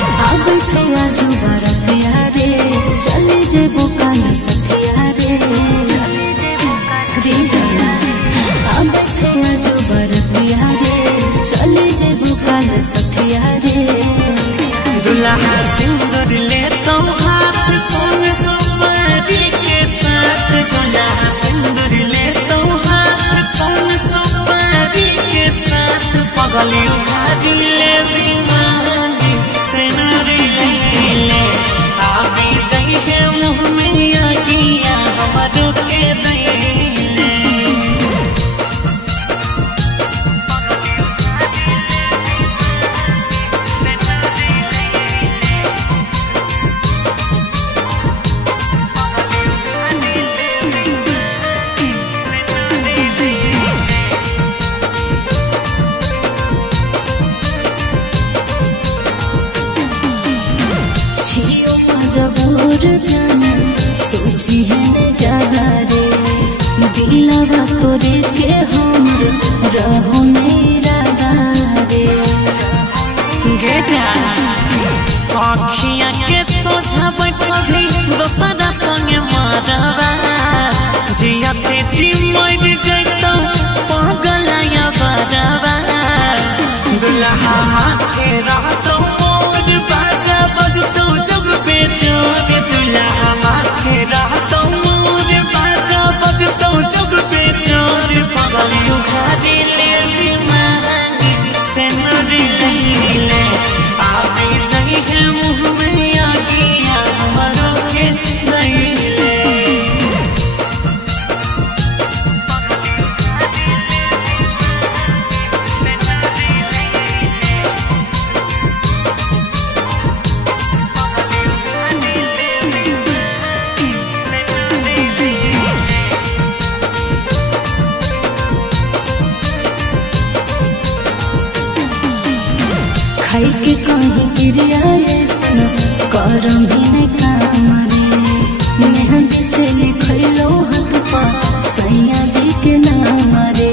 आजू बरतिया रे चले जे बुकान सथिया रे रे जना अब छे आजू बरतिया रे चले जे बुकान सथिया रे दुल्हा सिंदूर ले तो हाथ संग सुपारी के साथ दुल्हा सिंदूर ले तो हाथ संग सुपारी के साथ पगली उखाड़ी ले दीवानी सिनारी ले आवी जाइए मुँह में आगिया हमारो के दे जबूर जाने सोची है ज्यादा रे दिलवा तोरे के हम रहो मेरा रे गे जा आँखिया के सोझा बैठभी दोसरा संगे मारवा जियाते जी मर जैतो पगलाया बरवा दुल्हा माथे रहतो मोर बाजा बजतो जब बेजोर दुल्हा माथे रहतो मोर बाजा बजतो जब बेजोर पगली उखाड़ी ले मांगी सिंदूर ले आवी जाइए मुँह में आगिया हमारो के दे खाई के कहीं क्रिया ऐसा करम भी नहीं काम रे मेहंदी से लिखलो हाथ पर सैया जी के नाम रे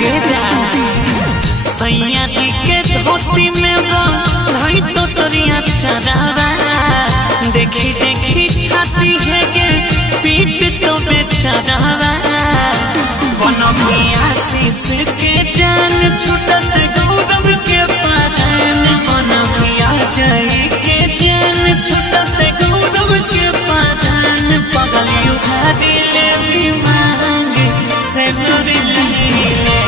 गे जा सैया जी के धोती में नहीं तो तोरिया चरावा देखी देखी छाती है के पीठ तो बेचरावा बनमिया शीश के जान छुटत गौरव के पारन बनमिया जाई के जान छुटत गौरव के पारन पगली उखाड़ी ले भी मांग सिंदूर ले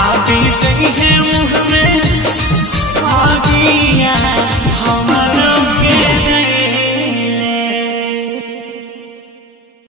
आवी जाइए मुँह में आगिया